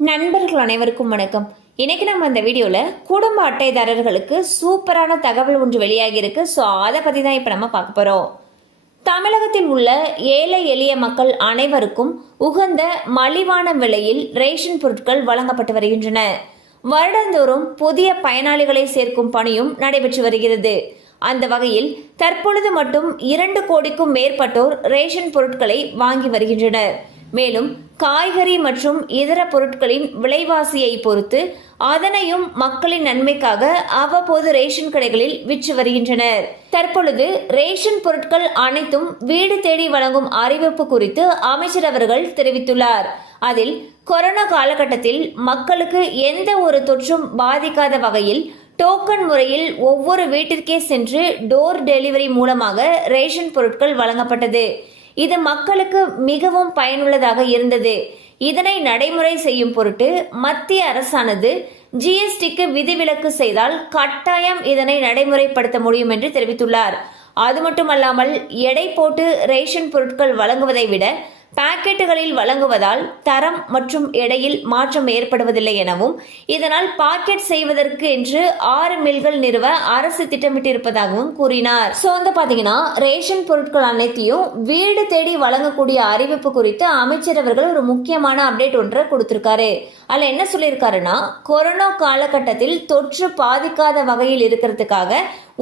நண்பர்கள் அனைவருக்கும் வணக்கம். இன்றைக்கி நம்ம இந்த வீடியோவில் குடும்ப அட்டைதாரர்களுக்கு சூப்பரான தகவல் ஒன்று வெளியாகியிருக்கு ஸோ அதை பற்றி தான் இப்போ நம்ம பார்க்க போகிறோம் தமிழகத்தில் உள்ள ஏழை எளிய மக்கள் அனைவருக்கும் உகந்த மலிவான விலையில் ரேஷன் பொருட்கள் வழங்கப்பட்டு வருகின்றன. வருடந்தோறும் புதிய பயனாளிகளை சேர்க்கும் பணியும் நடைபெற்று வருகிறது. அந்த வகையில் தற்பொழுது மட்டும் இரண்டு கோடிக்கும் மேற்பட்டோர் ரேஷன் பொருட்களை வாங்கி வருகின்றனர். மேலும் காய்கறி மற்றும் இதர பொருட்களின் விலைவாசியை பொறுத்து அதனையும் மக்களின் நன்மைக்காக அவ்வப்போது ரேஷன் கடைகளில் விற்று வருகின்றனர். தற்பொழுது ரேஷன் பொருட்கள் அனைத்தும் வீடு தேடி வழங்கும் அறிவிப்பு குறித்து அமைச்சர் அவர்கள் தெரிவித்துள்ளார். அதில் கொரோனா காலகட்டத்தில் மக்களுக்கு எந்த ஒரு தொற்றும் பாதிக்காத வகையில் டோக்கன் முறையில் ஒவ்வொரு வீட்டிற்கே சென்று டோர் டெலிவரி மூலமாக ரேஷன் பொருட்கள் வழங்கப்பட்டது. இது மக்களுக்கு மிகவும் பயனுள்ளதாக இருந்தது. இதனை நடைமுறை செய்யும் பொருட்டு மத்திய அரசானது ஜிஎஸ்டிக்கு விதிவிலக்கு செய்தால் கட்டாயம் இதனை நடைமுறைப்படுத்த முடியும் என்று தெரிவித்துள்ளார். அது மட்டுமல்லாமல் எடை போட்டு ரேஷன் பொருட்கள் வழங்குவதை விட பாக்கெட்டுகளில் வழங்குவதால் தரம் மற்றும் எடையில் மாற்றம் ஏற்படுவதில்லை எனவும் இதனால் பாக்கெட் செய்வதற்கு என்று ஆறு மில்கள் நிறுவ அரசு திட்டமிட்டிருப்பதாகவும் கூறினார். ஸோ வந்து பார்த்தீங்கன்னா ரேஷன் பொருட்கள் அனைத்தையும் வீடு தேடி வழங்கக்கூடிய அறிவிப்பு குறித்து அமைச்சர் அவர்கள் ஒரு முக்கியமான அப்டேட் ஒன்றை கொடுத்திருக்காரு. அதில் என்ன சொல்லியிருக்காருன்னா கொரோனா காலகட்டத்தில் தொற்று பாதிக்காத வகையில் இருக்கிறதுக்காக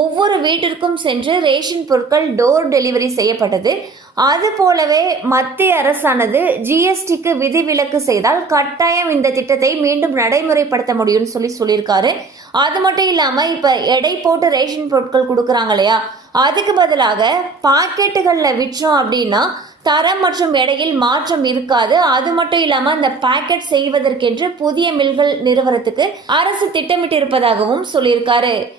ஒவ்வொரு வீட்டிற்கும் சென்று ரேஷன் பொருட்கள் டோர் டெலிவரி செய்யப்பட்டது. அது போலவே மத்திய அரசானது ஜிஎஸ்டிக்கு விதிவிலக்கு செய்தால் கட்டாயம் இந்த திட்டத்தை மீண்டும் நடைமுறைப்படுத்த முடியும்னு சொல்லி சொல்லியிருக்காரு. அது மட்டும் இல்லாம இப்ப எடை போட்டு ரேஷன் பொருட்கள் கொடுக்குறாங்க இல்லையா? அதுக்கு பதிலாக பாக்கெட்டுகளில் விற்றோம் அப்படின்னா தரம் மற்றும் எடையில் மாற்றம் இருக்காது. அது மட்டும் இல்லாம அந்த பாக்கெட் செய்வதற்கென்று புதிய மில்கள் நிறுவனத்துக்கு அரசு திட்டமிட்டு இருப்பதாகவும் சொல்லியிருக்காரு.